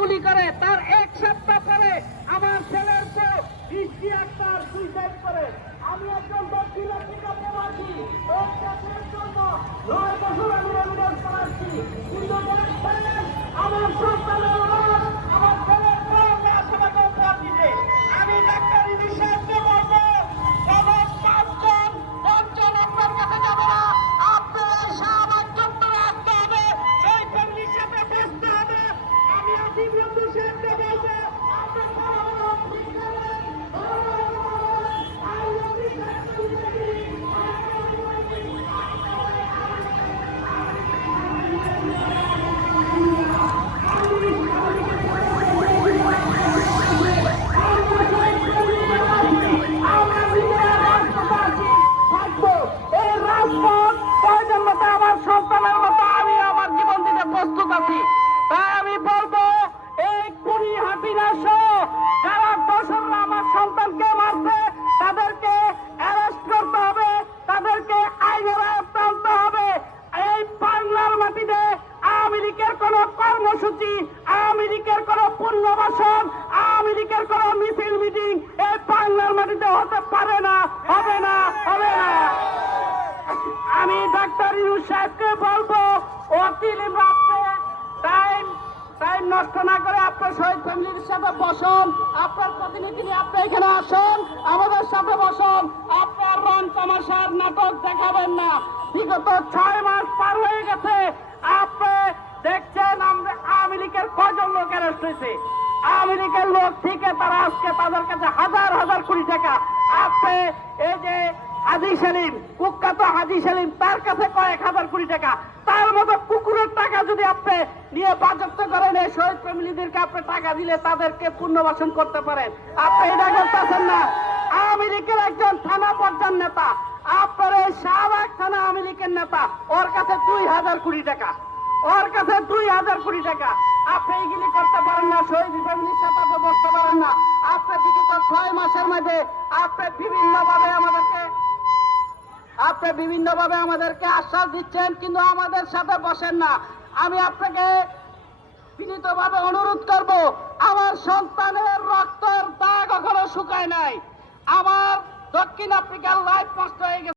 গুলি করে, তার এক সপ্তাহ পরে আমার ছেলের বৃষ্টি আক্তার সুইসাইড করে। আমি একজন দক্ষিণ আফ্রিকা প্রবাসী জন্য নয় বছর আমি রেমিডেন্স করাচ্ছি কিন্তু সহ যারা দোসররা আমার সন্তানকে মারছে, তাদেরকে অ্যারেস্ট করতে হবে, তাদেরকে আইনের আনতে হবে। এই বাংলার মাটিতে আওয়ামী কোন কর্মসূচি, আওয়ামী কোন পুনর্বাসন, আওয়ামী কোন মিছিল, মিটিং এই বাংলার মাটিতে হতে পারে না, হবে না হবে না। আমি ডাক্তার ইউনুস সাহেবকে বলব টাইম টাইম নষ্ট না করে আপনার শহীদ ফ্যামিলির সাথে বসুন, আপনার প্রতিনিধি আপনি এখানে আসুন, আমাদের সাথে বসুন। আপনার রং তামাশার নাটক দেখাবেন না। বিগত ছয় মাস পার হয়ে গেছে, আপনি দেখছেন আমরা আওয়ামী লীগের কজন লোক অ্যারেস্ট হয়েছে? আওয়ামী লীগের লোক থেকে তারা আজকে তাদের কাছে হাজার হাজার কোটি টাকা। আপনি এই যে হাজি সেলিম, কুখ্যাত হাজি সেলিম, তার কাছে কয়েক হাজার কোটি টাকা। তার মতো কুকুরের টাকা যদি আপনি নিয়ে বাজপ্ত করেন, এই শহীদ ফ্যামিলিদেরকে আপনি টাকা দিলে তাদেরকে পুনর্বাসন করতে পারেন। আপনি এটা করতেছেন না। লীগের একজন থানা পর্যায়ের নেতা, আপনার এই শাহবাগ থানা লীগের নেতা, ওর কাছে দুই হাজার কোটি টাকা। ওর কাছে দুই হাজার কোটি টাকা। আপনি এইগুলি করতে পারেন না, শহীদ ফ্যামিলির সাথে আপনি বসতে পারেন না। আপনি বিগত ছয় মাসের মধ্যে আপনি বিভিন্ন ভাবে আমাদেরকে আপনি বিভিন্ন ভাবে আমাদেরকে আশ্বাস দিচ্ছেন, কিন্তু আমাদের সাথে বসেন না। আমি আপনাকে বিনীতভাবে অনুরোধ করব, আমার সন্তানের রক্তের দাগ এখনও শুকায় নাই। আমার দক্ষিণ আফ্রিকার লাইফ